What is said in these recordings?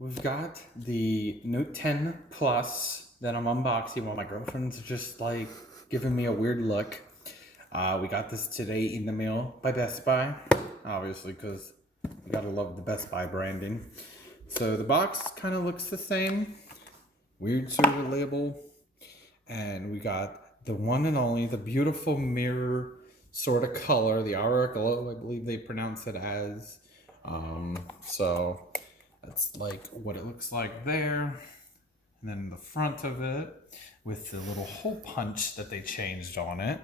We've got the Note 10 Plus that I'm unboxing while my girlfriend's just like giving me a weird look. We got this today in the mail by Best Buy, obviously, because you gotta love the Best Buy branding. So the box kind of looks the same, weird sort of label, and we got the one and only, the beautiful mirror sort of color, the aura glow, I believe they pronounce it as. So that's like what it looks like there. And then the front of it with the little hole punch that they changed on it.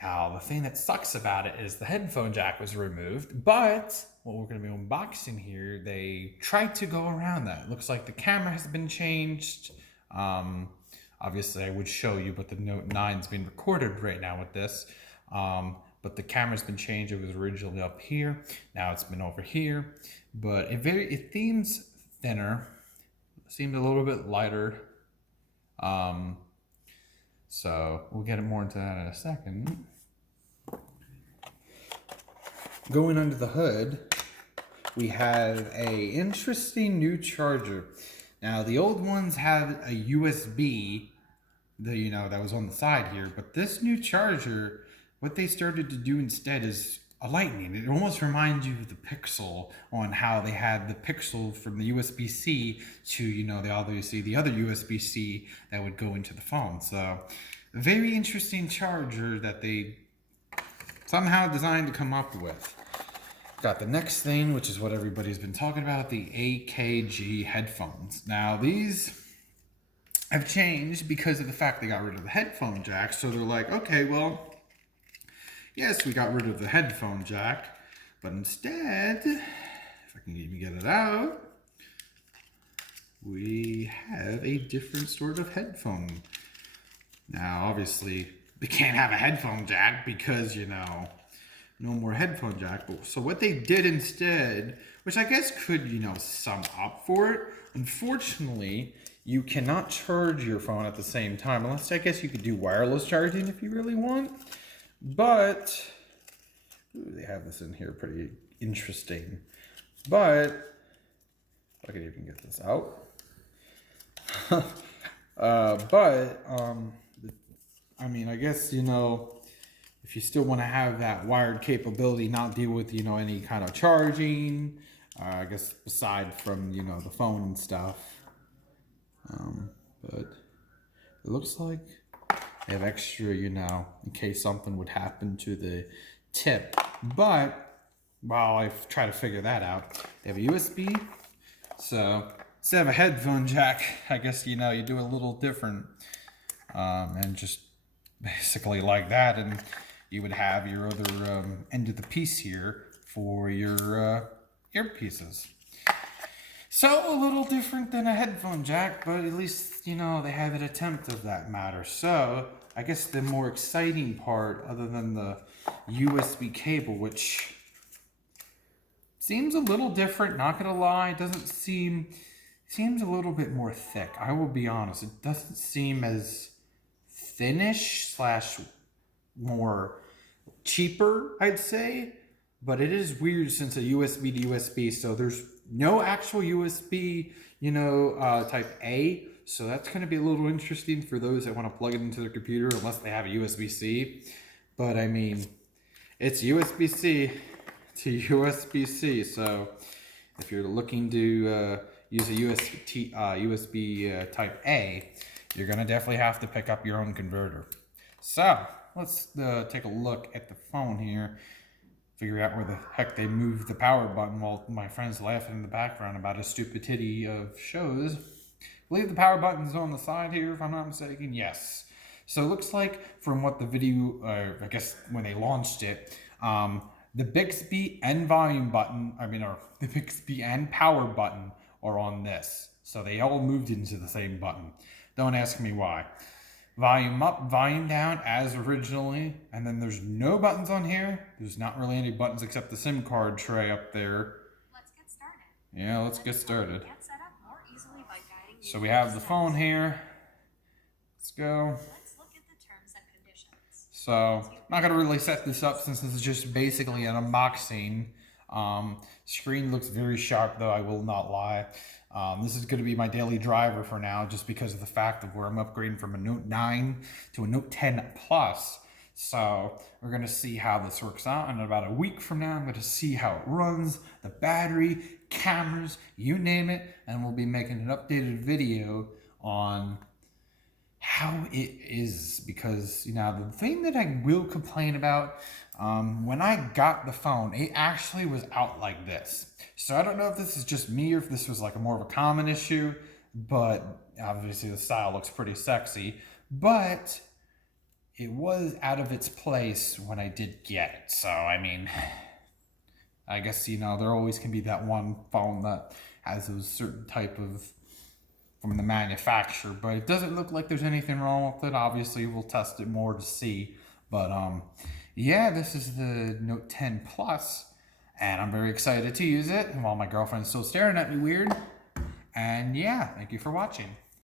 Now, the thing that sucks about it is the headphone jack was removed, but what we're going to be unboxing here, they tried to go around that. It looks like the camera has been changed. Obviously, I would show you, but the Note 9 is being recorded right now with this. But the camera's been changed. It was originally up here. Now it's been over here. But it seems thinner. Seemed a little bit lighter. So we'll get more into that in a second. Going under the hood, we have a interesting new charger. Now the old ones had a USB, that was on the side here, but this new charger, what they started to do instead is a lightning. It almost reminds you of the Pixel, on how they had the Pixel from the USB-C to, the other USB-C that would go into the phone. So, a very interesting charger that they somehow designed to come up with. Got the next thing, which is what everybody's been talking about, the AKG headphones. Now, these have changed because of the fact they got rid of the headphone jack. So they're like, okay, well, yes, we got rid of the headphone jack, but instead, if I can even get it out, we have a different sort of headphone. Now, obviously, they can't have a headphone jack because, no more headphone jack. But so what they did instead, which I guess could, sum up for it, unfortunately, you cannot charge your phone at the same time, unless I guess you could do wireless charging if you really want. But, they have this in here, pretty interesting. But, I could even get this out. I guess, if you still want to have that wired capability, not deal with, any kind of charging, I guess aside from, the phone and stuff. But it looks like they have extra, in case something would happen to the tip. But while I try to figure that out, they have a USB. So instead of a headphone jack, I guess, you do a little different. And just basically like that. And you would have your other end of the piece here for your earpieces. So a little different than a headphone jack, but at least, they have an attempt of that matter. So I guess the more exciting part, other than the USB cable, which seems a little different, not gonna lie, seems a little bit more thick. I will be honest, it doesn't seem as thinnish / more cheaper, I'd say. But it is weird since a USB to USB, so there's no actual USB, type A. So that's going to be a little interesting for those that want to plug it into their computer, unless they have a USB-C. But I mean, it's USB-C to USB-C. So if you're looking to use a USB type A, you're going to definitely have to pick up your own converter. So let's take a look at the phone here. Figure out where the heck they moved the power button while my friend's laughing in the background about a stupidity of shows. I believe the power button's on the side here, if I'm not mistaken. Yes. So it looks like from what the video, I guess when they launched it, the Bixby and volume button, or the Bixby and power button are on this. So they all moved into the same button. Don't ask me why. Volume up, volume down as originally, and then there's no buttons on here. There's not really any buttons except the SIM card tray up there. Let's get started. Yeah, let's get started. Get set up more easily by guiding you So we have the phone here. Let's go. Let's look at the terms and conditions. So, I'm not going to really set this up since this is just basically an unboxing. Screen looks very sharp though, I will not lie. This is going to be my daily driver for now, just because of the fact of where I'm upgrading from a Note 9 to a Note 10 Plus. So we're going to see how this works out. And in about a week from now, I'm going to see how it runs, the battery, cameras, you name it. And we'll be making an updated video on how it is. Because, you know, the thing that I will complain about, when I got the phone, it actually was out like this. So I don't know if this is just me or if this was like a more of a common issue, but obviously the style looks pretty sexy. But it was out of its place when I did get it. So, I mean, I guess, you know, there always can be that one phone that has a certain type of, from the manufacturer, but it doesn't look like there's anything wrong with it. Obviously, we'll test it more to see. But, yeah, this is the Note 10 Plus, and I'm very excited to use it while my girlfriend's still staring at me weird. And yeah, thank you for watching.